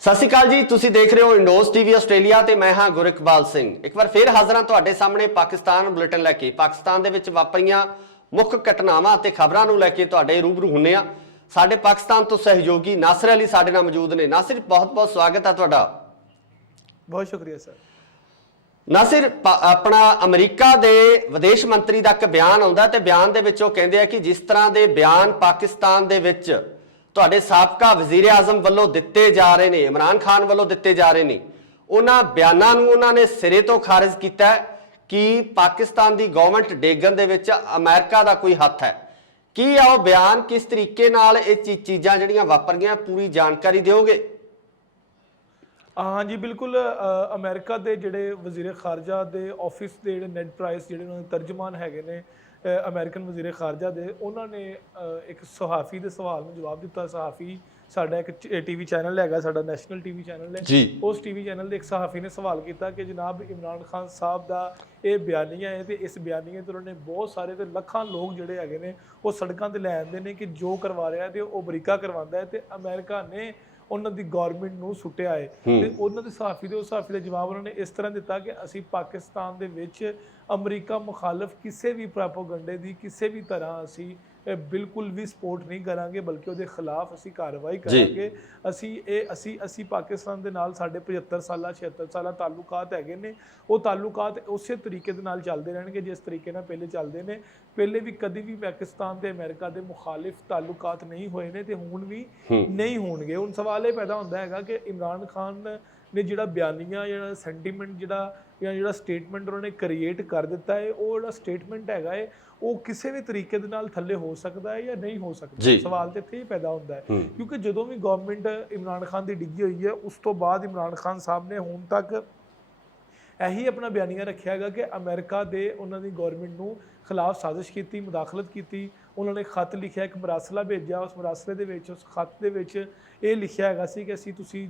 ਸਤਿ ਸ਼੍ਰੀ ਅਕਾਲ ਜੀ, ਤੁਸੀਂ ਦੇਖ ਰਹੇ ਹੋ ਇੰਡੋਜ਼ ਟੀਵੀ ਆਸਟ੍ਰੇਲੀਆ ਤੇ ਮੈਂ ਹਾਂ ਗੁਰਿਕਬਾਲ ਸਿੰਘ। ਇੱਕ ਵਾਰ ਫੇਰ ਹਾਜ਼ਰ ਹਾਂ ਤੁਹਾਡੇ ਸਾਹਮਣੇ ਪਾਕਿਸਤਾਨ ਬੁਲੇਟਿਨ ਲੈ ਕੇ। ਪਾਕਿਸਤਾਨ ਦੇ ਵਿੱਚ ਵਾਪਰੀਆਂ ਮੁੱਖ ਘਟਨਾਵਾਂ ਤੇ ਖਬਰਾਂ ਨੂੰ ਲੈ ਕੇ ਤੁਹਾਡੇ ਰੂਬਰੂ ਹੁੰਨੇ ਆ। ਸਾਡੇ ਪਾਕਿਸਤਾਨ ਤੋਂ ਸਹਿਯੋਗੀ ਨਾਸਿਰ ਅਲੀ ਸਾਡੇ ਨਾਲ ਮੌਜੂਦ ਨੇ। ਨਾਸਿਰ, ਬਹੁਤ-ਬਹੁਤ ਸਵਾਗਤ ਹੈ ਤੁਹਾਡਾ। ਬਹੁਤ ਸ਼ੁਕਰੀਆ ਸਰ। ਨਾਸਿਰ, ਆਪਣਾ ਅਮਰੀਕਾ ਦੇ ਵਿਦੇਸ਼ ਮੰਤਰੀ ਦਾ ਇੱਕ ਬਿਆਨ ਆਉਂਦਾ ਤੇ ਬਿਆਨ ਦੇ ਵਿੱਚ ਉਹ ਕਹਿੰਦੇ ਆ ਕਿ ਜਿਸ ਤਰ੍ਹਾਂ ਦੇ ਬਿਆਨ ਪਾਕਿਸਤਾਨ ਦੇ ਵਿੱਚ ਤੁਹਾਡੇ ਸਾਬਕਾ ਵਜ਼ੀਰ ਆਜ਼ਮ ਵੱਲੋਂ ਦਿੱਤੇ ਜਾ ਰਹੇ ਨੇ, ਇਮਰਾਨ ਖਾਨ ਵੱਲੋਂ ਦਿੱਤੇ ਜਾ ਰਹੇ ਨੇ, ਉਹਨਾਂ ਬਿਆਨਾਂ ਨੂੰ ਉਹਨਾਂ ਨੇ ਸਿਰੇ ਤੋਂ ਖਾਰਿਜ ਕੀਤਾ ਕਿ ਪਾਕਿਸਤਾਨ ਦੀ ਗਵਰਨਮੈਂਟ ਡੇਗਣ ਦੇ ਵਿੱਚ ਅਮਰੀਕਾ ਦਾ ਕੋਈ ਹੱਥ ਹੈ। ਕੀ ਆ ਉਹ ਬਿਆਨ, ਕਿਸ ਤਰੀਕੇ ਨਾਲ ਇਹ ਚੀਜ਼ਾਂ ਜਿਹੜੀਆਂ ਵਾਪਰੀਆਂ, ਪੂਰੀ ਜਾਣਕਾਰੀ ਦਿਓਗੇ? हाँ जी बिल्कुल। अमेरिका के जोड़े वजीर खारजा के ऑफिस के जोड़े नेड प्राइस जोड़े उन्होंने तर्जमान है ने अमेरिकन वजीर खारजा के, उन्होंने एक सहाफ़ी के सवाल में जवाब दिता। सहाफ़ी साडा एक टीवी चैनल है, साडा नैशनल टीवी चैनल है जी। उस टीवी चैनल के एक सहाफ़ी ने सवाल किया कि जनाब इमरान खान साहब का ये बयानिया है तो इस बयानिए तो उन्होंने बहुत सारे तो लखां लोग जोड़े है ने वो सड़कों पर लै आते हैं कि जो करवा रहा है तो वो अमरीका करवाता है तो अमेरिका ने ਉਹਨਾਂ ਦੀ ਗਵਰਨਮੈਂਟ ਨੂੰ ਸੁੱਟਿਆ ਹੈ। ਤੇ ਉਹਨਾਂ ਦੇ ਸਹਾਫੀ ਦਾ ਜਵਾਬ ਉਹਨਾਂ ਨੇ ਇਸ ਤਰ੍ਹਾਂ ਦਿੱਤਾ ਕਿ ਅਸੀਂ ਪਾਕਿਸਤਾਨ ਦੇ ਵਿੱਚ ਅਮਰੀਕਾ ਮੁਖਾਲਫ ਕਿਸੇ ਵੀ ਪ੍ਰੋਪਗੈਂਡੇ ਦੀ ਕਿਸੇ ਵੀ ਤਰ੍ਹਾਂ ਅਸੀਂ ਬਿਲਕੁਲ ਵੀ ਸਪੋਰਟ ਨਹੀਂ ਕਰਾਂਗੇ, ਬਲਕਿ ਉਹਦੇ ਖਿਲਾਫ ਅਸੀਂ ਕਾਰਵਾਈ ਕਰਾਂਗੇ। ਅਸੀਂ ਪਾਕਿਸਤਾਨ ਦੇ ਨਾਲ ਸਾਡੇ 75 ਸਾਲਾ 76 ਸਾਲਾ ਤਾਲੁਕਾਤ ਹੈਗੇ ਨੇ। ਉਹ ਤਾਲੁਕਾਤ ਉਸੇ ਤਰੀਕੇ ਦੇ ਨਾਲ ਚੱਲਦੇ ਰਹਿਣਗੇ ਜਿਸ ਤਰੀਕੇ ਨਾਲ ਪਹਿਲੇ ਚੱਲਦੇ ਨੇ। ਪਹਿਲੇ ਵੀ ਕਦੀ ਵੀ ਪਾਕਿਸਤਾਨ ਤੇ ਅਮਰੀਕਾ ਦੇ ਮੁਖਾਲਿਫ ਤਾਲੁਕਾਤ ਨਹੀਂ ਹੋਏ ਨੇ ਤੇ ਹੁਣ ਵੀ ਨਹੀਂ ਹੋਣਗੇ। ਹੁਣ ਸਵਾਲ ਇਹ ਪੈਦਾ ਹੁੰਦਾ ਹੈਗਾ ਕਿ ਇਮਰਾਨ ਖਾਨ ਨੇ ਜਿਹੜਾ ਬਿਆਨੀਆ ਜਿਹੜਾ ਸੈਂਟੀਮੈਂਟ ਜਿਹੜਾ ਸਟੇਟਮੈਂਟ ਉਹਨਾਂ ਨੇ ਕ੍ਰੀਏਟ ਕਰ ਦਿੱਤਾ ਹੈ, ਉਹ ਜਿਹੜਾ ਸਟੇਟਮੈਂਟ ਹੈਗਾ ਹੈ ਉਹ ਕਿਸੇ ਵੀ ਤਰੀਕੇ ਦੇ ਨਾਲ ਥੱਲੇ ਹੋ ਸਕਦਾ ਹੈ ਜਾਂ ਨਹੀਂ ਹੋ ਸਕਦਾ। ਸਵਾਲ ਤੇ ਇੱਥੇ ਹੀ ਪੈਦਾ ਹੁੰਦਾ ਹੈ ਕਿਉਂਕਿ ਜਦੋਂ ਵੀ ਗਵਰਨਮੈਂਟ ਇਮਰਾਨ ਖਾਨ ਦੀ ਡਿੱਗੀ ਹੋਈ ਹੈ ਉਸ ਤੋਂ ਬਾਅਦ ਇਮਰਾਨ ਖਾਨ ਸਾਹਿਬ ਨੇ ਹੁਣ ਤੱਕ ਇਹੀ ਆਪਣਾ ਬਿਆਨੀਆ ਰੱਖਿਆ ਹੈਗਾ ਕਿ ਅਮਰੀਕਾ ਦੇ ਉਹਨਾਂ ਦੀ ਗਵਰਨਮੈਂਟ ਨੂੰ ਖਿਲਾਫ ਸਾਜ਼ਿਸ਼ ਕੀਤੀ, ਮੁਦਾਖਲਤ ਕੀਤੀ। ਉਹਨਾਂ ਨੇ ਖੱਤ ਲਿਖਿਆ, ਇੱਕ ਮਰਾਸਲਾ ਭੇਜਿਆ। ਉਸ ਮਰਾਸਲੇ ਦੇ ਵਿੱਚ ਉਸ ਖੱਤ ਦੇ ਵਿੱਚ ਇਹ ਲਿਖਿਆ ਹੈਗਾ ਸੀ ਕਿ ਤੁਸੀਂ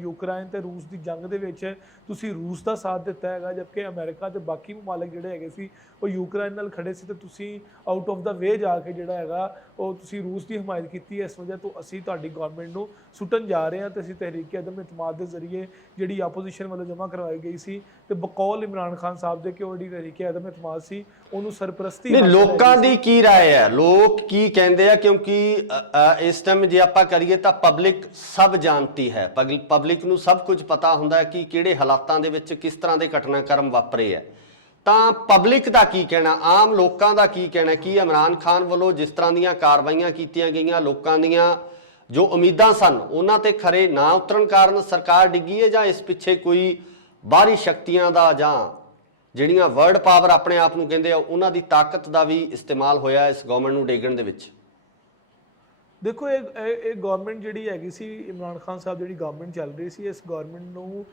ਯੂਕਰਾਈਨ ਤੇ ਰੂਸ ਦੀ ਜੰਗ ਦੇ ਵਿੱਚ ਤੁਸੀਂ ਰੂਸ ਦਾ ਸਾਥ ਦਿੱਤਾ ਹੈਗਾ, ਜਦਕਿ ਅਮਰੀਕਾ ਤੇ ਬਾਕੀ ਮਮਾਲਿਕ ਜਿਹੜੇ ਹੈਗੇ ਸੀ ਉਹ ਯੂਕਰਾਈਨ ਨਾਲ ਖੜੇ ਸੀ ਤੇ ਤੁਸੀਂ ਆਊਟ ਆਫ ਦਾ ਵੇ ਜਾ ਕੇ ਜਿਹੜਾ ਹੈਗਾ ਉਹ ਤੁਸੀਂ ਰੂਸ ਦੀ ਹਮਾਇਤ ਕੀਤੀ। ਇਸ ਵਜ੍ਹਾ ਤੋਂ ਅਸੀਂ ਤੁਹਾਡੀ ਗਵਰਨਮੈਂਟ ਨੂੰ ਸੁੱਟਣ ਜਾ ਰਹੇ ਹਾਂ ਤੇ ਅਸੀਂ ਤਹਿਰੀਕ ਅਦਮ ਇਤਮਾਦ ਦੇ ਜ਼ਰੀਏ ਜਿਹੜੀ ਆਪੋਜੀਸ਼ਨ ਵੱਲੋਂ ਜਮ੍ਹਾਂ ਕਰਵਾਈ ਗਈ ਸੀ ਤੇ ਬਕੌਲ ਇਮਰਾਨ ਖਾਨ ਸਾਹਿਬ ਦੇ ਕਿ ਉਹ ਜਿਹੜੀ ਤਹਿਰੀਕ ਅਦਮ ਇਤਮਾਦ ਸੀ ਉਹਨੂੰ ਸਰਪ੍ਰਸਤੀ। ਨਹੀਂ, ਲੋਕਾਂ ਦੀ ਕੀ ਰਾਏ ਹੈ, ਲੋਕ ਕੀ ਕਹਿੰਦੇ ਆ? ਕਿਉਂਕਿ ਇਸ ਟਾਈਮ ਜੇ ਆਪਾਂ ਕਰੀਏ ਤਾਂ ਪਬਲਿਕ ਸਭ ਜਾਣਦੀ ਹੈ, ਪਬਲਿਕ ਨੂੰ ਸਭ ਕੁਝ ਪਤਾ ਹੁੰਦਾ ਹੈ ਕਿ ਕਿਹੜੇ ਹਾਲਾਤਾਂ ਦੇ ਵਿੱਚ ਕਿਸ ਤਰ੍ਹਾਂ ਦੇ ਘਟਨਾਕ੍ਰਮ ਵਾਪਰੇ ਹੈ। ਤਾਂ ਪਬਲਿਕ ਦਾ ਕੀ ਕਹਿਣਾ, ਆਮ ਲੋਕਾਂ ਦਾ ਕੀ ਕਹਿਣਾ ਕਿ ਇਮਰਾਨ ਖਾਨ ਵੱਲੋਂ ਜਿਸ ਤਰ੍ਹਾਂ ਦੀਆਂ ਕਾਰਵਾਈਆਂ ਕੀਤੀਆਂ ਗਈਆਂ, ਲੋਕਾਂ ਦੀਆਂ ਜੋ ਉਮੀਦਾਂ ਸਨ ਉਹਨਾਂ ਤੇ ਖਰੇ ਨਾ ਉਤਰਨ ਕਾਰਨ ਸਰਕਾਰ ਡਿੱਗੀ ਹੈ, ਜਾਂ ਇਸ ਪਿੱਛੇ ਕੋਈ ਬਾਹਰੀ ਸ਼ਕਤੀਆਂ ਦਾ ਜਾਂ ਜਿਹੜੀਆਂ ਵਰਲਡ ਪਾਵਰ ਆਪਣੇ ਆਪ ਨੂੰ ਕਹਿੰਦੇ ਆ ਉਹਨਾਂ ਦੀ ਤਾਕਤ ਦਾ ਵੀ ਇਸਤੇਮਾਲ ਹੋਇਆ ਇਸ ਗਵਰਨਮੈਂਟ ਨੂੰ ਡੇਗਣ ਦੇ ਵਿੱਚ? ਦੇਖੋ, ਇਹ ਗਵਰਨਮੈਂਟ ਜਿਹੜੀ ਹੈਗੀ ਸੀ ਇਮਰਾਨ ਖਾਨ ਸਾਹਿਬ ਜਿਹੜੀ ਗਵਰਨਮੈਂਟ ਚੱਲ ਰਹੀ ਸੀ, ਇਸ ਗਵਰਨਮੈਂਟ ਨੂੰ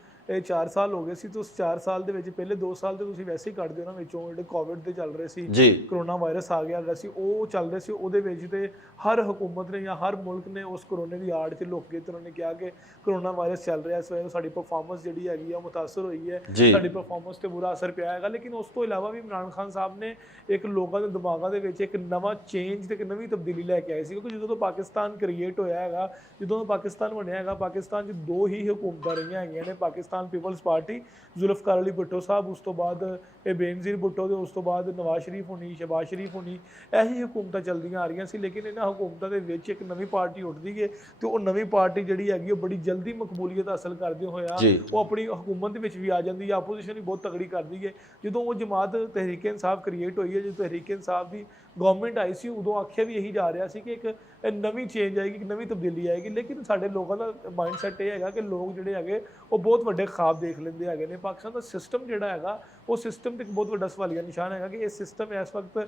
4 ਸਾਲ ਹੋ ਗਏ ਸੀ। ਤੇ ਉਸ 4 ਸਾਲ ਦੇ ਵਿੱਚ ਪਹਿਲੇ 2 ਸਾਲ ਤੇ ਤੁਸੀਂ ਵੈਸੇ ਹੀ ਕੱਢ ਦਿਓ ਨਾ ਵਿੱਚੋਂ, ਜਿਹੜੇ ਕੋਵਿਡ ਦੇ ਚੱਲ ਰਹੇ ਸੀ, ਕਰੋਨਾ ਵਾਇਰਸ ਆ ਗਿਆ ਸੀ, ਉਹ ਚੱਲ ਰਹੇ ਸੀ। ਉਹਦੇ ਵਿੱਚ ਤੇ ਹਰ ਹੁਕੂਮਤ ਨੇ ਜਾਂ ਹਰ ਮੁਲਕ ਨੇ ਉਸ ਕਰੋਨੇ ਦੀ ਆੜ 'ਚ ਲੁੱਕ ਕੇ ਤੇ ਉਹਨਾਂ ਨੇ ਕਿਹਾ ਕਿ ਕਰੋਨਾ ਵਾਇਰਸ ਚੱਲ ਰਿਹਾ, ਇਸ ਵਜ੍ਹਾ ਸਾਡੀ ਪਰਫਾਰਮੈਂਸ ਜਿਹੜੀ ਹੈਗੀ ਆ ਮੁਤਾਸਰ ਹੋਈ ਹੈ, ਸਾਡੀ ਪਰਫਾਰਮੈਂਸ ਤੇ ਬੁਰਾ ਅਸਰ ਪਿਆ ਹੈਗਾ। ਲੇਕਿਨ ਉਸ ਤੋਂ ਇਲਾਵਾ ਵੀ ਇਮਰਾਨ ਖਾਨ ਸਾਹਿਬ ਨੇ ਇੱਕ ਲੋਕਾਂ ਦੇ ਦਿਮਾਗਾਂ ਦੇ ਵਿੱਚ ਇੱਕ ਨਵਾਂ ਚੇਂਜ ਤੇ ਇੱਕ ਨਵੀਂ ਤਬਦੀਲੀ ਲੈ ਕੇ ਆਏ ਸੀ। ਕਿਉਂਕਿ ਜਦੋਂ ਤੋਂ ਪਾਕਿਸਤਾਨ ਕ੍ਰੀਏਟ ਹੋਇਆ ਹੈਗਾ, ਜਦੋਂ ਤੋਂ ਪਾਕਿਸਤਾਨ ਬਣਿਆ ਹੈਗਾ, ਪਾਕਿਸਤਾਨ 'ਚ 2 ਹੀ ਹੁਕੂਮਤਾਂ ਰਹੀਆਂ ਹੈਗੀਆਂ ਨੇ। ਪਾਕਿਸਤਾਨ ਪੀਪਲਸ ਪਾਰਟੀ ਜ਼ੁਲਫਕਾਰ ਅਲੀ ਭੁੱਟੋ ਸਾਹਿਬ, ਉਸ ਤੋਂ ਬਾਅਦ ਇਹ ਬੇਨਜ਼ੀਰ ਭੁੱਟੋ ਤੇ ਉਸ ਤੋਂ ਬਾਅਦ ਨਵਾਜ਼ ਸ਼ਰੀਫ ਹੋਣੀ, ਸ਼ਹਿਬਾਜ਼ ਸ਼ਰੀਫ ਹੋਣੀ, ਇਹੀ ਹੁਕੂਮਤਾਂ ਚੱਲਦੀਆਂ ਆ ਰਹੀਆਂ ਸੀ। ਲੇਕਿਨ ਇਹਨਾਂ ਹੁਕੂਮਤਾਂ ਦੇ ਵਿੱਚ ਇੱਕ ਨਵੀਂ ਪਾਰਟੀ ਉੱਠਦੀ ਹੈ ਤੇ ਉਹ ਨਵੀਂ ਪਾਰਟੀ ਜਿਹੜੀ ਹੈਗੀ ਉਹ ਬੜੀ ਜਲਦੀ ਮਕਬੂਲੀਅਤ ਹਾਸਲ ਕਰਦੇ ਹੋਇਆ ਉਹ ਆਪਣੀ ਹੁਕੂਮਤ ਦੇ ਵਿੱਚ ਵੀ ਆ ਜਾਂਦੀ ਹੈ, ਆਪੋਜੀਸ਼ਨ ਵੀ ਬਹੁਤ ਤਗੜੀ ਕਰਦੀ ਹੈ। ਜਦੋਂ ਉਹ ਜਮਾਤ ਤਹਿਰੀਕ ਇਨਸਾਫ ਕ੍ਰੀਏਟ ਹੋਈ ਹੈ, ਜਦੋਂ ਤਹਿਰੀਕ ਇਨਸਾਫ ਦੀ ਗਵਰਨਮੈਂਟ ਆਈ ਸੀ, ਉਦੋਂ ਆਖਿਆ ਵੀ ਇਹੀ ਜਾ ਰਿਹਾ ਸੀ ਕਿ ਇੱਕ ਨਵੀਂ ਚੇਂਜ ਆਏਗੀ, ਇੱਕ ਨਵੀਂ ਤਬਦੀਲੀ ਆਏਗੀ। ਲੇਕਿਨ ਸਾਡੇ ਲੋਕਾਂ ਦਾ ਮਾਈਂਡ ਸੈਟ ਇਹ ਹੈਗਾ ਕਿ ਲੋਕ ਜਿਹੜੇ ਹੈਗੇ ਉਹ ਬਹੁਤ ਵੱਡੇ ਖਾਬ ਦੇਖ ਲੈਂਦੇ ਹੈਗੇ ਨੇ। ਪਾਕਿਸਤਾਨ ਦਾ ਸਿਸਟਮ ਜਿਹੜਾ ਹੈਗਾ ਉਹ ਸਿਸਟਮ 'ਤੇ ਇੱਕ ਬਹੁਤ ਵੱਡਾ ਸਵਾਲੀਆ ਨਿਸ਼ਾਨ ਹੈਗਾ ਕਿ ਇਹ ਸਿਸਟਮ ਇਸ ਵਕਤ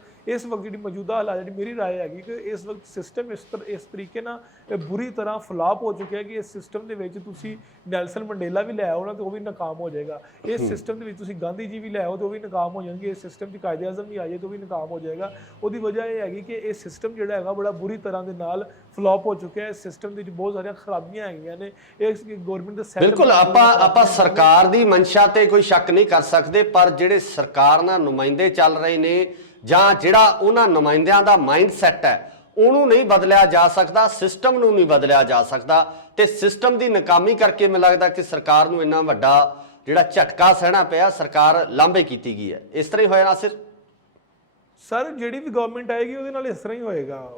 ਜਿਹੜੀ ਮੌਜੂਦਾ ਹਾਲਾਤ, ਜਿਹੜੀ ਮੇਰੀ ਰਾਏ ਹੈਗੀ ਕਿ ਇਸ ਵਕਤ ਸਿਸਟਮ ਇਸ ਤਰੀਕੇ ਨਾਲ ਬੁਰੀ ਤਰ੍ਹਾਂ ਫਲਾਪ ਹੋ ਚੁੱਕਿਆ ਕਿ ਇਸ ਸਿਸਟਮ ਦੇ ਵਿੱਚ ਤੁਸੀਂ ਨੈਲਸਨ ਮੰਡੇਲਾ ਵੀ ਲੈ ਆਓ ਨਾ ਤੇ ਉਹ ਵੀ ਨਾਕਾਮ ਹੋ ਜਾਏਗਾ। ਇਸ ਸਿਸਟਮ ਦੇ ਵਿੱਚ ਤੁਸੀਂ ਗਾਂਧੀ ਜੀ ਵੀ ਲੈ ਆਓ ਤੇ ਉਹ ਵੀ ਨਾਕਾਮ ਹੋ ਜਾਣਗੇ। ਇਸ ਸਿਸਟਮ 'ਚ ਕਾਇਦੇ ਆਜ਼ਮ ਵੀ ਆ ਜਾਏ ਤਾਂ ਉਹ ਵੀ ਨਾਕਾਮ ਹੋ ਜਾਏਗਾ। ਉਹਦੀ ਵਜ੍ਹਾ ਇਹ ਹੈਗੀ ਕਿ ਇਹ ਸਿਸਟਮ ਜਿਹੜਾ ਹੈਗਾ ਬੜਾ ਬੁਰੀ ਤਰ੍ਹਾਂ ਦੇ ਨਾਲ ਫਲੋਪ ਹੋ ਚੁੱਕਿਆ। ਇਸ ਸਿਸਟਮ ਦੇ ਵਿੱਚ ਬਹੁਤ ਸਾਰੀਆਂ ਖਰਾਬੀਆਂ ਹੈਗੀਆਂ ਨੇ। ਇਸ ਗਵਰਨਮੈਂਟ ਦਾ ਬਿਲਕੁਲ ਆਪਾਂ ਸਰਕਾਰ ਦੀ ਮਨਸ਼ਾ ਤੇ ਕੋਈ ਸ਼ੱਕ ਨਹੀਂ ਕਰ ਸਕਦੇ, ਪਰ ਜਿਹੜੇ ਸਰਕਾਰ ਨਾਲ ਨੁਮਾਇੰਦੇ ਚੱਲ ਰਹੇ ਨੇ ਜਾਂ ਜਿਹੜਾ ਉਹਨਾਂ ਨੁਮਾਇੰਦਿਆਂ ਦਾ ਮਾਈਂਡ ਸੈਟ ਹੈ ਉਹਨੂੰ ਨਹੀਂ ਬਦਲਿਆ ਜਾ ਸਕਦਾ, ਸਿਸਟਮ ਨੂੰ ਨਹੀਂ ਬਦਲਿਆ ਜਾ ਸਕਦਾ, ਤੇ ਸਿਸਟਮ ਦੀ ਨਾਕਾਮੀ ਕਰਕੇ ਮੈਨੂੰ ਲੱਗਦਾ ਕਿ ਸਰਕਾਰ ਨੂੰ ਇੰਨਾ ਵੱਡਾ ਜਿਹੜਾ ਝਟਕਾ ਸਹਿਣਾ ਪਿਆ, ਸਰਕਾਰ ਲਾਂਭੇ ਕੀਤੀ ਗਈ ਹੈ। ਇਸ ਤਰ੍ਹਾਂ ਹੀ ਹੋਇਆ ਨਾਸਿਰ? ਸਰ ਜਿਹੜੀ ਵੀ ਗਵਰਨਮੈਂਟ ਆਏਗੀ ਉਹਦੇ ਨਾਲ ਇਸ ਤਰ੍ਹਾਂ ਹੀ ਹੋਏਗਾ।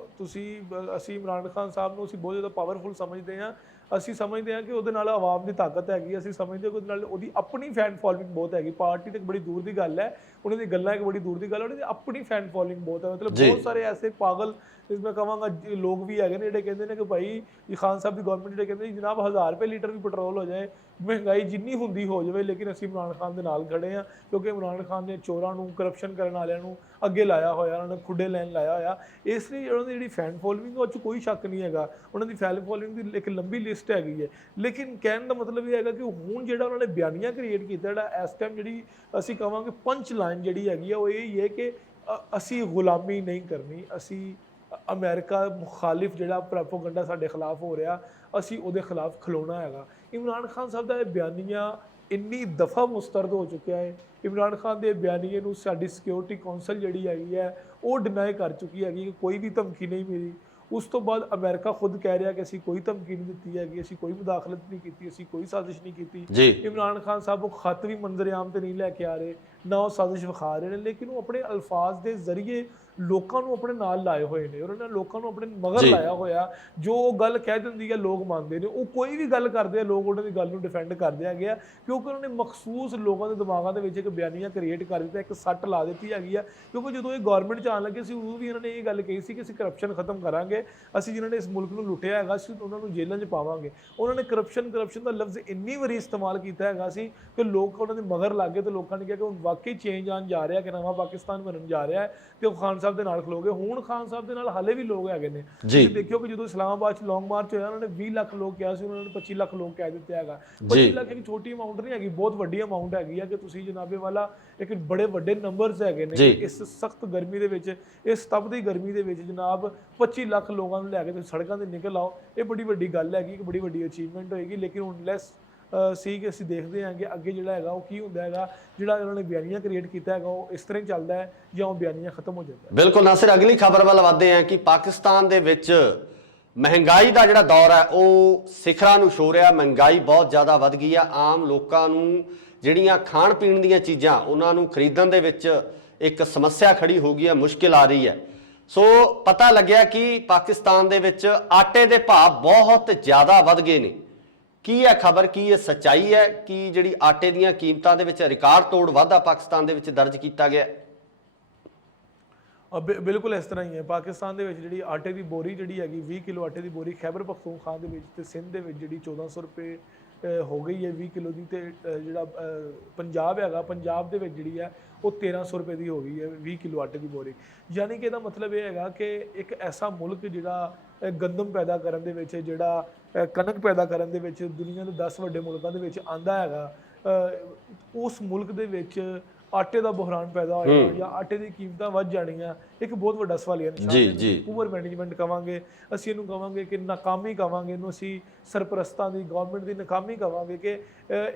ਅਸੀਂ ਇਮਰਾਨ ਖਾਨ ਸਾਹਿਬ ਨੂੰ ਅਸੀਂ ਬਹੁਤ ਜ਼ਿਆਦਾ ਪਾਵਰਫੁਲ ਸਮਝਦੇ ਹਾਂ। ਅਸੀਂ ਸਮਝਦੇ ਹਾਂ ਕਿ ਉਹਦੇ ਨਾਲ ਆਵਾਮ ਦੀ ਤਾਕਤ ਹੈਗੀ। ਅਸੀਂ ਸਮਝਦੇ ਹਾਂ ਕਿ ਉਹਦੇ ਨਾਲ ਉਹਦੀ ਆਪਣੀ ਫੈਨ ਫੋਲੋਇੰਗ ਬਹੁਤ ਹੈਗੀ। ਪਾਰਟੀ ਤੇ ਬੜੀ ਦੂਰ ਦੀ ਗੱਲ ਹੈ, ਉਹਨਾਂ ਦੀ ਗੱਲਾਂ ਇੱਕ ਬੜੀ ਦੂਰ ਦੀ ਗੱਲ ਹੈ, ਉਹਨਾਂ ਦੀ ਆਪਣੀ ਫੈਨ ਫੋਲੋਇੰਗ ਬਹੁਤ ਹੈ। ਮਤਲਬ ਬਹੁਤ ਸਾਰੇ ਐਸੇ ਪਾਗਲ ਇਸ ਮੈਂ ਕਹਾਂਗਾ ਲੋਕ ਵੀ ਹੈਗੇ ਨੇ ਜਿਹੜੇ ਕਹਿੰਦੇ ਨੇ ਕਿ ਭਾਈ ਖਾਨ ਸਾਹਿਬ ਦੀ ਗਵਰਨਮੈਂਟ ਜਿਹੜੇ ਕਹਿੰਦੇ ਜਨਾਬ 1000 ਰੁਪਏ ਲੀਟਰ ਵੀ ਪੈਟਰੋਲ ਹੋ ਜਾਏ, ਮਹਿੰਗਾਈ ਜਿੰਨੀ ਹੁੰਦੀ ਹੋ ਜਾਵੇ, ਲੇਕਿਨ ਅਸੀਂ ਇਮਰਾਨ ਖਾਨ ਦੇ ਨਾਲ ਖੜੇ ਹਾਂ ਕਿਉਂਕਿ ਇਮਰਾਨ ਖਾਨ ਨੇ ਚੋਰਾਂ ਨੂੰ, ਕਰਪਸ਼ਨ ਕਰਨ ਵਾਲਿਆਂ ਨੂੰ ਅੱਗੇ ਲਾਇਆ ਹੋਇਆ, ਉਹਨਾਂ ਨੇ ਖੁੱਡੇ ਲੈਣ ਲਾਇਆ ਹੋਇਆ। ਇਸ ਲਈ ਉਹਨਾਂ ਦੀ ਜਿਹੜੀ ਫੈਨ ਫੋਲੋਇੰਗ ਉਹ 'ਚ ਕੋਈ ਸ਼ੱਕ ਨਹੀਂ ਹੈਗਾ। ਉਹਨਾਂ ਦੀ ਫੈਨ ਫੋਲੋਇੰਗ ਦੀ ਇੱਕ ਲੰਬੀ ਲਿਸਟ ਹੈਗੀ ਹੈ। ਲੇਕਿਨ ਕਹਿਣ ਦਾ ਮਤਲਬ ਇਹ ਹੈਗਾ ਕਿ ਹੁਣ ਜਿਹੜਾ ਉਹਨਾਂ ਨੇ ਬਿਆਨੀਆਂ ਕ੍ਰੀਏਟ ਕੀਤਾ, ਜਿਹੜਾ ਇਸ ਟਾਈਮ ਜਿਹੜੀ ਅਸੀਂ ਕਹਾਂਗੇ ਪੰਚ ਲਾਈਨ ਜਿਹੜੀ ਹੈਗੀ ਆ, ਉਹ ਇਹ ਹੀ ਹੈ ਕਿ ਅਸੀਂ ਗੁਲਾਮੀ ਨਹੀਂ ਕਰਨੀ, ਅਸੀਂ ਅਮਰੀਕਾ ਮੁਖਾਲਿਫ ਜਿਹੜਾ ਪ੍ਰੋਪੇਗੈਂਡਾ ਸਾਡੇ ਖਿਲਾਫ ਹੋ ਰਿਹਾ, ਅਸੀਂ ਉਹਦੇ ਖਿਲਾਫ ਖਲੋਣਾ ਹੈਗਾ। ਇਮਰਾਨ ਖਾਨ ਸਾਹਿਬ ਦਾ ਇਹ ਬਿਆਨੀਆਂ ਇੰਨੀ ਦਫਾ ਮੁਸਤਰਦ ਹੋ ਚੁੱਕਿਆ ਹੈ। ਇਮਰਾਨ ਖਾਨ ਦੇ ਬਿਆਨੀਏ ਨੂੰ ਸਾਡੀ ਸਿਕਿਉਰਿਟੀ ਕੌਂਸਲ ਜਿਹੜੀ ਹੈਗੀ ਹੈ ਉਹ ਡਿਨਾਈ ਕਰ ਚੁੱਕੀ ਹੈਗੀ ਕਿ ਕੋਈ ਵੀ ਧਮਕੀ ਨਹੀਂ ਮਿਲੀ। ਉਸ ਤੋਂ ਬਾਅਦ ਅਮਰੀਕਾ ਖੁਦ ਕਹਿ ਰਿਹਾ ਕਿ ਅਸੀਂ ਕੋਈ ਧਮਕੀ ਨਹੀਂ ਦਿੱਤੀ ਹੈਗੀ, ਅਸੀਂ ਕੋਈ ਮੁਦਾਖਲਤ ਨਹੀਂ ਕੀਤੀ, ਅਸੀਂ ਕੋਈ ਸਾਜ਼ਿਸ਼ ਨਹੀਂ ਕੀਤੀ। ਇਮਰਾਨ ਖਾਨ ਸਾਹਿਬ ਉਹ ਖਤ ਵੀ ਮੰਜ਼ਰ ਆਮ ਤੇ ਨਹੀਂ ਲੈ ਕੇ ਆ ਰਹੇ, ਨਾ ਉਹ ਸਾਜ਼ਿਸ਼ ਵਿਖਾ ਰਹੇ ਨੇ, ਲੇਕਿਨ ਉਹ ਆਪਣੇ ਅਲਫਾਜ਼ ਦੇ ਜ਼ਰੀਏ ਲੋਕਾਂ ਨੂੰ ਆਪਣੇ ਨਾਲ ਲਾਏ ਹੋਏ ਨੇ। ਉਹਨਾਂ ਨੇ ਲੋਕਾਂ ਨੂੰ ਆਪਣੇ ਮਗਰ ਲਾਇਆ ਹੋਇਆ। ਜੋ ਉਹ ਗੱਲ ਕਹਿ ਦਿੰਦੀ ਹੈ ਲੋਕ ਮੰਨਦੇ ਨੇ, ਉਹ ਕੋਈ ਵੀ ਗੱਲ ਕਰਦੇ ਆ ਲੋਕ ਉਹਨਾਂ ਦੀ ਗੱਲ ਨੂੰ ਡਿਫੈਂਡ ਕਰਦੇ ਹੈਗੇ ਆ, ਕਿਉਂਕਿ ਉਹਨਾਂ ਨੇ ਮਖਸੂਸ ਲੋਕਾਂ ਦੇ ਦਿਮਾਗਾਂ ਦੇ ਵਿੱਚ ਇੱਕ ਬਿਆਨੀਆਂ ਕ੍ਰੀਏਟ ਕਰ ਦਿੱਤਾ, ਇੱਕ ਸੱਟ ਲਾ ਦਿੱਤੀ ਹੈਗੀ ਆ। ਕਿਉਂਕਿ ਜਦੋਂ ਇਹ ਗਵਰਨਮੈਂਟ 'ਚ ਆਉਣ ਲੱਗੇ ਸੀ ਉਦੋਂ ਵੀ ਇਹਨਾਂ ਨੇ ਇਹ ਗੱਲ ਕਹੀ ਸੀ ਕਿ ਅਸੀਂ ਕਰਪਸ਼ਨ ਖਤਮ ਕਰਾਂਗੇ, ਅਸੀਂ ਜਿਨ੍ਹਾਂ ਨੇ ਇਸ ਮੁਲਕ ਨੂੰ ਲੁੱਟਿਆ ਹੈਗਾ ਅਸੀਂ ਉਹਨਾਂ ਨੂੰ ਜੇਲ੍ਹਾਂ 'ਚ ਪਾਵਾਂਗੇ। ਉਹਨਾਂ ਨੇ ਕਰਪਸ਼ਨ ਦਾ ਲਫ਼ਜ਼ ਇੰਨੀ ਵਾਰੀ ਇਸਤੇਮਾਲ ਕੀਤਾ ਹੈਗਾ ਸੀ ਕਿ ਲੋਕ ਉਹਨਾਂ ਦੇ ਮਗਰ ਲੱਗ ਗਏ, ਤੇ ਲੋਕਾਂ ਨੇ ਕਿਹਾ ਕਿ ਹੁਣ ਵਾਕਈ ਚੇਂਜ ਆਉਣ ਜਾ ਰਿਹਾ, ਕਿ ਨਵਾਂ ਪਾਕਿਸਤਾਨ ਬਣਨ ਜਾ ਰਿਹਾ ਹੈ, ਤੇ ਉਹ ਖਾਨ ਸਾਹਿਬ ਦੇ ਨਾਲ ਖਲੋਗੇ। ਹੁਣ ਖਾਨ ਸਾਹਿਬ ਦੇ ਨਾਲ ਹਾਲੇ ਵੀ ਲੋਕ ਹੈਗੇ ਨੇ। ਤੁਸੀਂ ਦੇਖਿਓ ਕਿ ਜਦੋਂ ਇਸਲਾਮਾਬਾਦ 'ਚ ਲੌਂਗ ਮਾਰਚ ਹੋਇਆ, ਉਹਨਾਂ ਨੇ 20 ਲੱਖ ਲੋਕ ਕਿਹਾ ਸੀ, ਉਹਨਾਂ ਨੇ 25 ਲੱਖ ਲੋਕ ਕਹਿ ਦਿੱਤੇ ਹੈਗਾ। 25 ਲੱਖ ਇੱਕ ਛੋਟੀ ਅਮਾਊਂਟ ਨਹੀਂ ਹੈਗੀ, ਬਹੁਤ ਵੱਡੀ ਅਮਾਊਂਟ ਹੈਗੀ ਆ ਕਿ ਤੁਸੀਂ ਜਨਾਬੇ ਵਾਲਾ ਇੱਕ ਬੜੇ ਵੱਡੇ ਨੰਬਰਸ ਹੈਗੇ ਨੇ। ਇਸ ਸਖਤ ਗਰਮੀ ਦੇ ਵਿੱਚ, ਇਸ ਤਪਦੀ ਗਰਮੀ ਦੇ ਵਿੱਚ ਜਨਾਬ 25 ਲੱਖ ਲੋਕਾਂ ਨੂੰ ਲੈ ਕੇ ਤੁਸੀਂ ਸੜਕਾਂ 'ਤੇ ਨਿਕਲ ਆਓ, ਇਹ ਬੜੀ ਵੱਡੀ ਗੱਲ ਹੈਗੀ, ਇੱਕ ਬੜੀ ਵੱਡੀ ਅਚੀਵਮੈਂਟ ਹੋਏਗੀ। ਲੇਕਿਨ ਹੁਣ ਲੈਸ ਸੀ ਕਿ ਅਸੀਂ ਦੇਖਦੇ ਹਾਂ ਕਿ ਅੱਗੇ ਜਿਹੜਾ ਹੈਗਾ ਉਹ ਕੀ ਹੁੰਦਾ ਹੈਗਾ। ਜਿਹੜਾ ਉਹਨਾਂ ਨੇ ਬਿਆਨੀਆਂ ਕ੍ਰੀਏਟ ਕੀਤਾ ਹੈਗਾ ਉਹ ਇਸ ਤਰ੍ਹਾਂ ਹੀ ਚੱਲਦਾ ਹੈ ਜਾਂ ਉਹ ਬਿਆਨੀਆਂ ਖਤਮ ਹੋ ਜਾਂਦਾ ਹੈ। ਬਿਲਕੁਲ ਨਾਸਿਰ, ਅਗਲੀ ਖਬਰ ਵੱਲ ਵਧਦੇ ਹਾਂ ਕਿ ਪਾਕਿਸਤਾਨ ਦੇ ਵਿੱਚ ਮਹਿੰਗਾਈ ਦਾ ਜਿਹੜਾ ਦੌਰ ਹੈ ਉਹ ਸਿਖਰਾਂ ਨੂੰ ਛੂਹ ਰਿਹਾ। ਮਹਿੰਗਾਈ ਬਹੁਤ ਜ਼ਿਆਦਾ ਵੱਧ ਗਈ ਆ। ਆਮ ਲੋਕਾਂ ਨੂੰ ਜਿਹੜੀਆਂ ਖਾਣ ਪੀਣ ਦੀਆਂ ਚੀਜ਼ਾਂ ਉਹਨਾਂ ਨੂੰ ਖਰੀਦਣ ਦੇ ਵਿੱਚ ਇੱਕ ਸਮੱਸਿਆ ਖੜੀ ਹੋ ਗਈ ਹੈ, ਮੁਸ਼ਕਿਲ ਆ ਰਹੀ ਹੈ। ਸੋ ਪਤਾ ਲੱਗਿਆ ਕਿ ਪਾਕਿਸਤਾਨ ਦੇ ਵਿੱਚ ਆਟੇ ਦੇ ਭਾਅ ਬਹੁਤ ਜ਼ਿਆਦਾ ਵੱਧ ਗਏ ਨੇ। ਕੀ ਹੈ ਖਬਰ, ਕੀ ਇਹ ਸੱਚਾਈ ਹੈ ਕਿ ਜਿਹੜੀ ਆਟੇ ਦੀਆਂ ਕੀਮਤਾਂ ਦੇ ਵਿੱਚ ਰਿਕਾਰਡ ਤੋੜ ਵਾਧਾ ਪਾਕਿਸਤਾਨ ਦੇ ਵਿੱਚ ਦਰਜ ਕੀਤਾ ਗਿਆ? ਬਿਲਕੁਲ ਇਸ ਤਰ੍ਹਾਂ ਹੀ ਹੈ। ਪਾਕਿਸਤਾਨ ਦੇ ਵਿੱਚ ਜਿਹੜੀ ਆਟੇ ਦੀ ਬੋਰੀ ਜਿਹੜੀ ਹੈਗੀ 20 ਕਿਲੋ ਆਟੇ ਦੀ ਬੋਰੀ ਖੈਬਰ ਪਖਤੂਨਖਵਾ ਦੇ ਵਿੱਚ ਤੇ ਸਿੰਧ ਦੇ ਵਿੱਚ ਜਿਹੜੀ 1400 ਰੁਪਏ ਹੋ ਗਈ ਹੈ 20 ਕਿਲੋ ਦੀ, ਤੇ ਜਿਹੜਾ ਪੰਜਾਬ ਹੈਗਾ, ਪੰਜਾਬ ਦੇ ਵਿੱਚ ਜਿਹੜੀ ਹੈ ਉਹ 1300 ਰੁਪਏ ਦੀ ਹੋ ਗਈ ਹੈ 20 ਕਿਲੋ ਆਟੇ ਦੀ ਬੋਰੀ। ਯਾਨੀ ਕਿ ਇਹਦਾ ਮਤਲਬ ਇਹ ਹੈਗਾ ਕਿ ਇੱਕ ਐਸਾ ਮੁਲਕ ਜਿਹੜਾ ਗੰਦਮ ਪੈਦਾ ਕਰਨ ਦੇ ਵਿੱਚ, ਜਿਹੜਾ ਕਣਕ ਪੈਦਾ ਕਰਨ ਦੇ ਵਿੱਚ ਦੁਨੀਆ ਦੇ 10 ਵੱਡੇ ਮੁਲਕਾਂ ਦੇ ਵਿੱਚ ਆਂਦਾ ਹੈਗਾ, ਉਸ ਮੁਲਕ ਦੇ ਵਿੱਚ ਆਟੇ ਦਾ ਬੁਹਰਾਨ ਪੈਦਾ ਹੋਇਆ ਜਾਂ ਆਟੇ ਦੀ ਕੀਮਤਾਂ ਵੱਧ ਜਾਣੀਆਂ, ਇੱਕ ਬਹੁਤ ਵੱਡਾ ਸਵਾਲੀਆ ਨਿਸ਼ਾਨ ਹੈ। ਪੂਅਰ ਮੈਨੇਜਮੈਂਟ ਕਵਾਂਗੇ ਅਸੀਂ, ਇਹਨੂੰ ਕਵਾਂਗੇ ਕਿ ਨਾਕਾਮੀ ਕਵਾਂਗੇ, ਇਹਨੂੰ ਅਸੀਂ ਸਰਪ੍ਰਸਤਾਂ ਦੀ, ਗਵਰਨਮੈਂਟ ਦੀ ਨਾਕਾਮੀ ਕਵਾਂਗੇ ਕਿ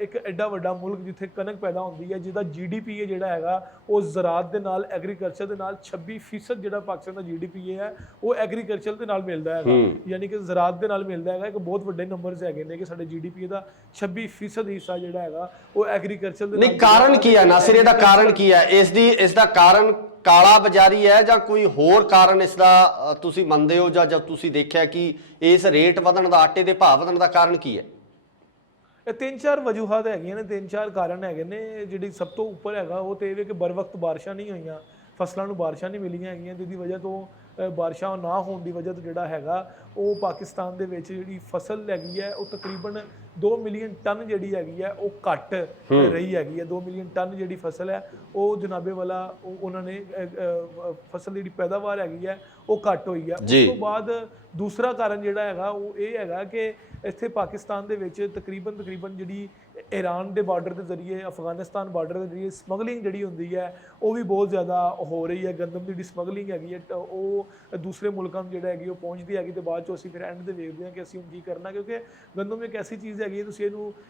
ਇੱਕ ਐਡਾ ਵੱਡਾ ਮੁਲਕ ਜਿੱਥੇ ਕਣਕ ਪੈਦਾ ਹੁੰਦੀ ਹੈ, ਜਿਹਦਾ GDP ਹੈ ਜਿਹੜਾ ਹੈਗਾ ਉਹ ਜ਼ਰਾਤ ਦੇ ਨਾਲ, ਐਗਰੀਕਲਚਰ ਦੇ ਨਾਲ 26% ਜਿਹੜਾ ਪਾਕਿਸਤਾਨ ਦਾ GDP ਹੈ ਉਹ ਐਗਰੀਕਲਚਰ ਦੇ ਨਾਲ ਮਿਲਦਾ ਹੈਗਾ। ਯਾਨੀ ਕਿ ਜ਼ਰਾਤ ਦੇ ਨਾਲ ਮਿਲਦਾ ਹੈਗਾ। ਇੱਕ ਬਹੁਤ ਵੱਡੇ ਨੰਬਰਸ ਹੈਗੇ ਨੇ ਕਿ ਸਾਡੇ GDP ਦਾ 26% ਹਿੱਸਾ ਜਿਹੜਾ ਹੈਗਾ ਉਹ ਐਗਰੀਕਲਚਰ ਦੇ ਨਾਲ। ਨਹੀਂ, ਕਾਰਨ ਕੀ ਹੈ ਨਾਸਿਰ, ਇਹਦਾ ਕਾਰਨ ਕੀ ਹੈ? ਇਸ ਦਾ ਕਾਰਨ ਕਾਲਾ ਬਾਜ਼ਾਰੀ ਹੈ ਜਾਂ ਕੋਈ ਹੋਰ ਕਾਰਨ ਇਸ ਦਾ ਤੁਸੀਂ ਮੰਨਦੇ ਹੋ, ਜਾਂ ਜਦ ਤੁਸੀਂ ਦੇਖਿਆ ਕਿ ਇਸ ਰੇਟ ਵਧਣ ਦਾ, ਆਟੇ ਦੇ ਭਾਅ ਵਧਣ ਦਾ ਕਾਰਨ ਕੀ ਹੈ? ਇਹ 3-4 ਵਜੂਹਾਤ ਹੈਗੀਆਂ ਨੇ, 3-4 ਕਾਰਨ ਹੈਗੇ ਨੇ। ਜਿਹੜੀ ਸਭ ਤੋਂ ਉੱਪਰ ਹੈਗਾ ਉਹ ਤੇ ਇਹ ਵੀ ਕਿ ਬਰ ਵਕਤ ਬਾਰਿਸ਼ਾਂ ਨਹੀਂ ਹੋਈਆਂ, ਫਸਲਾਂ ਨੂੰ ਬਾਰਿਸ਼ਾਂ ਨਹੀਂ ਮਿਲੀਆਂ ਹੈਗੀਆਂ, ਜਿਹਦੀ ਵਜ੍ਹਾ ਤੋਂ ਬਾਰਿਸ਼ਾਂ ਨਾ ਹੋਣ ਦੀ ਵਜ੍ਹਾ ਤੋਂ ਜਿਹੜਾ ਹੈਗਾ ਉਹ ਪਾਕਿਸਤਾਨ ਦੇ ਵਿੱਚ ਜਿਹੜੀ ਫਸਲ ਹੈਗੀ ਹੈ ਉਹ ਤਕਰੀਬਨ 2 ਮਿਲੀਅਨ ਟਨ ਜਿਹੜੀ ਹੈਗੀ ਹੈ ਉਹ ਘੱਟ ਰਹੀ ਹੈਗੀ ਹੈ। 2 ਮਿਲੀਅਨ ਟਨ ਜਿਹੜੀ ਫਸਲ ਹੈ ਉਹ ਜਨਾਬੇ ਵਾਲਾ ਉਹਨਾਂ ਨੇ ਫਸਲ ਦੀ ਜਿਹੜੀ ਪੈਦਾਵਾਰ ਹੈਗੀ ਹੈ ਉਹ ਘੱਟ ਹੋਈ ਹੈ। ਉਸ ਤੋਂ ਬਾਅਦ ਦੂਸਰਾ ਕਾਰਨ ਜਿਹੜਾ ਹੈਗਾ ਉਹ ਇਹ ਹੈਗਾ ਕਿ ਇੱਥੇ ਪਾਕਿਸਤਾਨ ਦੇ ਵਿੱਚ ਤਕਰੀਬਨ ਜਿਹੜੀ ईरान के बार्डर के जरिए अफगानिस्तान बार्डर के जरिए समगलिंग जी होंगी है वो भी बहुत ज़्यादा हो रही है। गंदम की समगलिंग हैगी है वो दूसरे मुल्कों में जी वो पहुँचती हैगी तो बाद असं फिर एंड से देखते हैं कि असं की करना, क्योंकि गंदम एक ऐसी चीज़ हैगी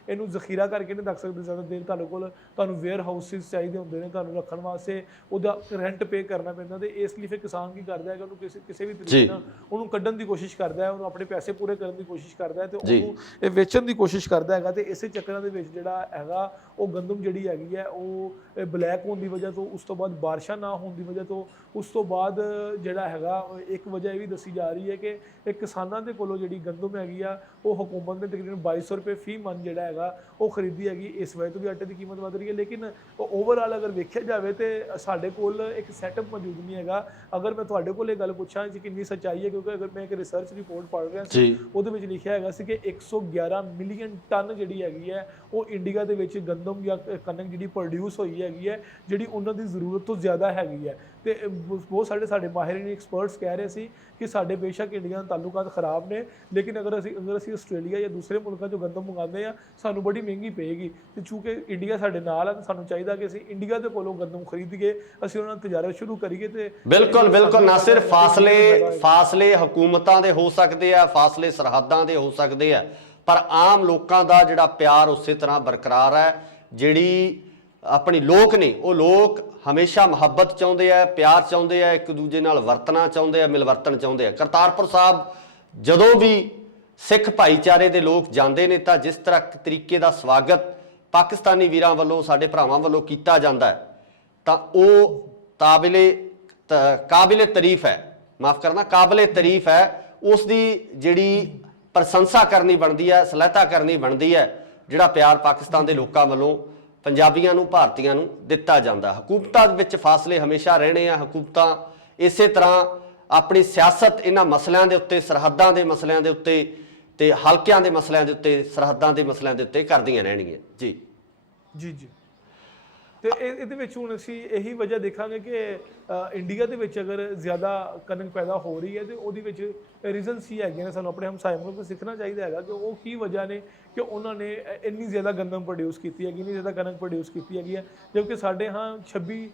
इनू जखीरा करके नहीं रख सकते ज़्यादा देर। तुहानू वेयर हाउसिस चाहिए होंगे ने तुहानू रखने वास्ते उहदा रेंट पे करना पैंदा, तो इसलिए फिर किसान की करता है कि उन्होंने किसी भी तरीके नाल उन्होंने कड्ढण की कोशिश करता है, उन्होंने अपने पैसे पूरे करने की कोशिश करता है तो उन्होंने वेचण की कोशिश करता है। तो इस चक्करां दे विच जिहड़ा हैगा वो गंदम जिहड़ी हैगी है वो ब्लैक होने की वजह तो उस तो बाद बारिशां ना होने की वजह तो उस तो बाद जिहड़ा हैगा एक वजह यह भी दसी जा रही है कि किसानों के कोलों जिहड़ी गंदम हैगी आ वो हुकूमत ने तकरीबन 2200 रुपये फी मन जिहड़ा हैगा वो खरीदी हैगी, इस वजह तो भी आटे की कीमत वध रही है। लेकिन ओवरऑल अगर वेख्या जाए तो साडे कोल एक सैटअप मौजूद नहीं हैगा। अगर मैं तुहाडे कोल गल पुछां कि कितनी सच्चाई है, क्योंकि अगर मैं एक रिसर्च रिपोर्ट पढ़ रहा सी उहदे विच लिखिया हैगा सी कि 111 मिलियन टन जिहड़ी हैगी है वो इंडिया दे विच गंदम या कणक जिहड़ी प्रोड्यूस होई हैगी है जिहड़ी उन्हां दी ज़रूरत तो ज़्यादा हैगी है। तो बहुत साढ़े माहिरीन एक्सपर्ट्स कह रहे थे कि साढ़े बेशक इंडिया के ताल्लुकात खराब ने, लेकिन अगर असी आस्ट्रेलिया या दूसरे मुल्कों जो गंदम मंगाते हैं सानू बड़ी महंगी पेगी। तो चूँकि इंडिया साढ़े नाल है तो सानू चाहिए कि असी इंडिया के कोलों गंदम खरीदिए, असी उन्हां नाल तजारत शुरू करिए। तो बिल्कुल बिल्कुल नासिर फासले हुकूमतां दे हो सकते हैं, फासले सरहदां दे हो सकते हैं, पर आम लोगों का जिहड़ा प्यार उस तरह बरकरार है। जिहड़ी अपनी लोक ने वो लोग हमेशा मुहब्बत चाहते हैं, प्यार चाहते हैं, एक दूजे नाल वरतना चाहते हैं, मिलवर्तन चाहते हैं। करतारपुर साहब जदों भी सिख भाईचारे के लोग जाते हैं तो जिस तरह तरीके का स्वागत पाकिस्तानी वीरां वल्लों साडे भरावां वल्लों कीता जाता है तो वो काबिले तारीफ है, माफ़ करना काबिले तारीफ है। उसकी जिहड़ी प्रशंसा करनी बनती है, सलाहता करनी बनती है, जिहड़ा प्यार पाकिस्तान के लोगों वल्लों पंजाबियों नूं भारतीयों नूं दिता जाता। हुकूमतां विच फासले हमेशा रहने आ। हुकूमतां इस तरह अपनी सियासत इन्हां मसलियां दे उत्ते, सरहदां दे मसलियां दे उत्ते ते हलकियां दे मसलियां दे उत्ते, सरहदां दे मसलियां दे उत्ते करदियां रहणगीਆਂ जी जी जी। तो ये हूँ असी यही वजह देखा कि इंडिया के अगर ज़्यादा कनक पैदा हो रही है तो वो रीजनस ही है सू अपने हमसाए मुल्क को सीखना चाहिए है कि वो की वजह ने कि उन्होंने इन्नी ज़्यादा गंदम प्रोड्यूस की है, इन्नी ज़्यादा कनक प्रोड्यूस की है, जबकि साढ़े हाँ 26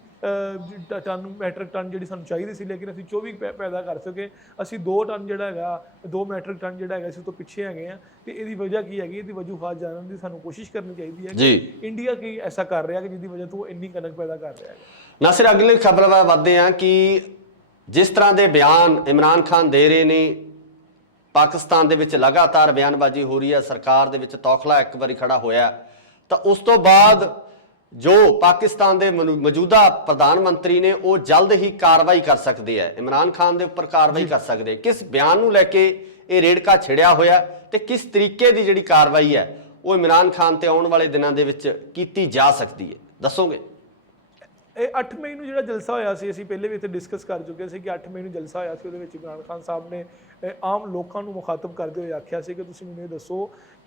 टन मैट्रिक टन जी सूँ चाहिए सी, लेकिन असी 24 पैदा कर सके। असी 2 टन जोड़ा 2 मैट्रिक टन जोड़ा है तो पिछे है। तो ये वजह की है, ये वजूहत जानने की सूँ कोशिश करनी चाहिए है कि इंडिया की ऐसा कर रहा है कि जिसकी वजह तो इन्नी कनक पैदा कर रहा है। नासिर अगली खबर वा वधदे हैं कि जिस तरह के बयान इमरान खान दे रहे ने, पाकिस्तान दे विच लगातार बयानबाजी हो रही है, सरकार दे विच तौखला एक बारी खड़ा होया तो उस तो बाद जो पाकिस्तान के मौजूदा प्रधानमंत्री ने वो जल्द ही कार्रवाई कर सकते हैं, इमरान खान के उपर कार्रवाई कर सकते हैं। किस बयान नूं लैके ये रेड़का छिड़िया होया ते किस तरीके की जिहड़ी कार्रवाई है वो इमरान खान ते आउण वाले दिनों के विच कीती जा सकती है, दसोगे? 8 मई को जो जलसा होया सी, असीं पहले भी इत्थे डिस्कस कर चुके थे कि 8 मई को जलसा होया सी, उहदे विच इमरान खान साहब ने आम लोगों को मुखातब करते हुए आख्या सी कि तुसीं मैनूं ये दसो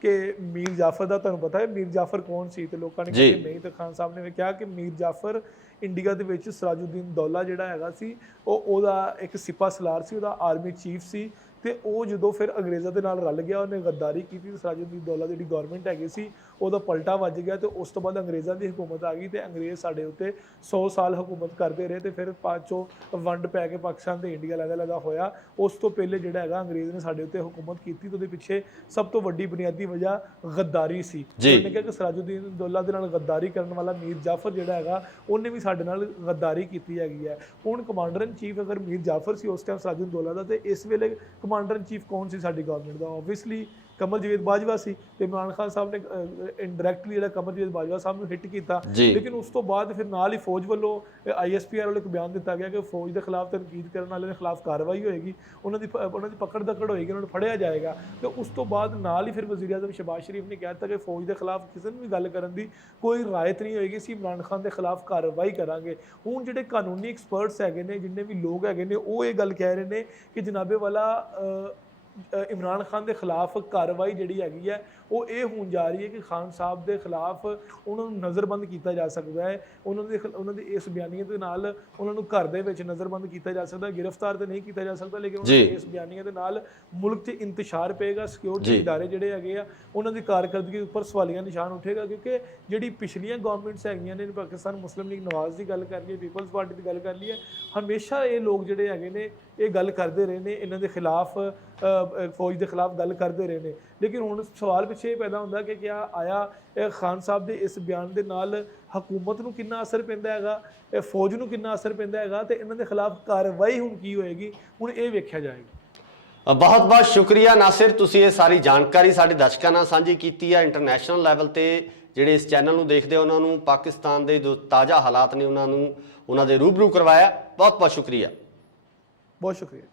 कि मीर जाफर का तुहानूं पता है मीर जाफर कौन सी? तो लोगों ने कहा कि नहीं। तो खान साहब ने कहा कि मीर जाफर इंडिया के विच सराजुद्दीन दौला जिहड़ा हैगा सी ओहदा एक सिपा सलार सी, ओहदा आर्मी चीफ सी। तो वो जो फिर अंग्रेज़ों के नाल रल गया, उन्हें गद्दारी की, सराजुद्दीन दौला जी गौरमेंट हैगी सी ਉਹਦਾ पलटा वज गया। तो उस तो बाद अंग्रेज़ों की हुकूमत आ गई तो अंग्रेज़ साढ़े उत्ते 100 साल हुकूमत करते रहे। तो फिर बाद चो वंड पै के पाकिस्तान तो इंडिया लैदा होया। उस तो पहले जिहड़ा हैगा अंग्रेज़ ने साढ़े उत्ते हुकूमत की तो उहदे पिछे सब तो वड्डी बुनियादी वजह गद्दारी सी। उन्होंने कहा कि सराजुद्दीन दौला दे नाल गद्दारी करने वाला मीर जाफर जिहड़ा हैगा उन्हें भी साढ़े नाल गद्दारी की हैगी है। हुण कमांडर इन चीफ अगर मीर जाफर सी उस टाइम सराजुद्दीन दौला दा, तो इस वेले कमांडर इन चीफ कौन सी साडी गवर्नमेंट का? ऑबवियसली कमल जवेद बाजवा सी। तो इमरान खान साहब ने इनडायरैक्टली जो कमल जवेद बाजवा साहब ने हिट किया, लेकिन उस तो बाद फिर नाल ही फौज वालों ISPR वालों को बयान दिता गया कि फौज के खिलाफ तनकीद करने वाले के खिलाफ कार्रवाई होएगी, उन्होंने पकड़ दकड़ होएगी, उन्होंने फड़िया जाएगा। तो उस तो बाद नाल ही फिर वज़ीर आज़म शहबाज शरीफ ने कहा था कि फौज के खिलाफ किसी भी गल करन दी कोई रायत नहीं होएगी, असीं इमरान खान के खिलाफ कार्रवाई करांगे। हुण जिहड़े कानूनी एक्सपर्ट्स हैगे ने, जिन्ने भी लोग हैगे ने, वो ये गल कह रहे हैं कि जनाबे वाला ਇਮਰਾਨ ਖਾਨ ਦੇ ਖਿਲਾਫ ਕਾਰਵਾਈ ਜਿਹੜੀ ਹੈਗੀ ਹੈ ਉਹ ਇਹ ਹੋਣ ਜਾ ਰਹੀ ਹੈ ਕਿ ਖਾਨ ਸਾਹਿਬ ਦੇ ਖਿਲਾਫ ਉਹਨਾਂ ਨੂੰ ਨਜ਼ਰਬੰਦ ਕੀਤਾ ਜਾ ਸਕਦਾ ਹੈ। ਉਹਨਾਂ ਦੇ ਇਸ ਬਿਆਨੀਆਂ ਦੇ ਨਾਲ ਉਹਨਾਂ ਨੂੰ ਘਰ ਦੇ ਵਿੱਚ ਨਜ਼ਰਬੰਦ ਕੀਤਾ ਜਾ ਸਕਦਾ, ਗ੍ਰਿਫਤਾਰ ਤੇ ਨਹੀਂ ਕੀਤਾ ਜਾ ਸਕਦਾ, ਲੇਕਿਨ ਉਹਨਾਂ ਦੇ ਇਸ ਬਿਆਨੀਆਂ ਦੇ ਨਾਲ ਮੁਲਕ 'ਚ ਇੰਤਸ਼ਾਰ ਪਏਗਾ। ਸਿਕਿਉਰਿਟੀ ਇਦਾਰੇ ਜਿਹੜੇ ਹੈਗੇ ਆ ਉਹਨਾਂ ਦੀ ਕਾਰਕਰਦਗੀ ਉੱਪਰ ਸਵਾਲੀਆ ਨਿਸ਼ਾਨ ਉੱਠੇਗਾ, ਕਿਉਂਕਿ ਜਿਹੜੀ ਪਿਛਲੀਆਂ ਗਵਰਨਮੈਂਟਸ ਹੈਗੀਆਂ ਨੇ, ਪਾਕਿਸਤਾਨ ਮੁਸਲਿਮ ਲੀਗ ਨਵਾਜ਼ ਦੀ ਗੱਲ ਕਰ ਲਈਏ, ਪੀਪਲਸ ਪਾਰਟੀ ਦੀ ਗੱਲ ਕਰ ਲਈਏ, ਹਮੇਸ਼ਾ ਇਹ ਲੋਕ ਜਿਹੜੇ ਹੈਗੇ ਨੇ ਇਹ ਗੱਲ ਕਰਦੇ ਰਹੇ ਨੇ, ਇਹਨਾਂ ਦੇ ਖਿਲਾਫ ਫੌਜ ਦੇ ਖਿਲਾਫ ਗੱਲ ਕਰਦੇ ਰਹੇ ਨੇ। ਲੇਕਿਨ ਹੁਣ ਸਵਾਲ ਪਿੱਛੇ ਇਹ ਪੈਦਾ ਹੁੰਦਾ ਕਿ ਕਿਆ ਆਇਆ ਖਾਨ ਸਾਹਿਬ ਦੇ ਇਸ ਬਿਆਨ ਦੇ ਨਾਲ ਹਕੂਮਤ ਨੂੰ ਕਿੰਨਾ ਅਸਰ ਪੈਂਦਾ ਹੈਗਾ, ਫੌਜ ਨੂੰ ਕਿੰਨਾ ਅਸਰ ਪੈਂਦਾ ਹੈਗਾ, ਤੇ ਇਹਨਾਂ ਦੇ ਖਿਲਾਫ ਕਾਰਵਾਈ ਹੁਣ ਕੀ ਹੋਏਗੀ, ਹੁਣ ਇਹ ਵੇਖਿਆ ਜਾਏਗਾ। ਬਹੁਤ ਬਹੁਤ ਸ਼ੁਕਰੀਆ ਨਾਸਿਰ, ਤੁਸੀਂ ਇਹ ਸਾਰੀ ਜਾਣਕਾਰੀ ਸਾਡੇ ਦਰਸ਼ਕਾਂ ਨਾਲ ਸਾਂਝੀ ਕੀਤੀ ਹੈ। ਇੰਟਰਨੈਸ਼ਨਲ ਲੈਵਲ ਤੇ ਜਿਹੜੇ ਇਸ ਚੈਨਲ ਨੂੰ ਦੇਖਦੇ ਉਹਨਾਂ ਨੂੰ ਪਾਕਿਸਤਾਨ ਦੇ ਜੋ ਤਾਜ਼ਾ ਹਾਲਾਤ ਨੇ ਉਹਨਾਂ ਦੇ ਰੂਬਰੂ ਕਰਵਾਇਆ। ਬਹੁਤ ਬਹੁਤ ਸ਼ੁਕਰੀਆ। ਬਹੁਤ ਸ਼ੁਕਰੀਆ।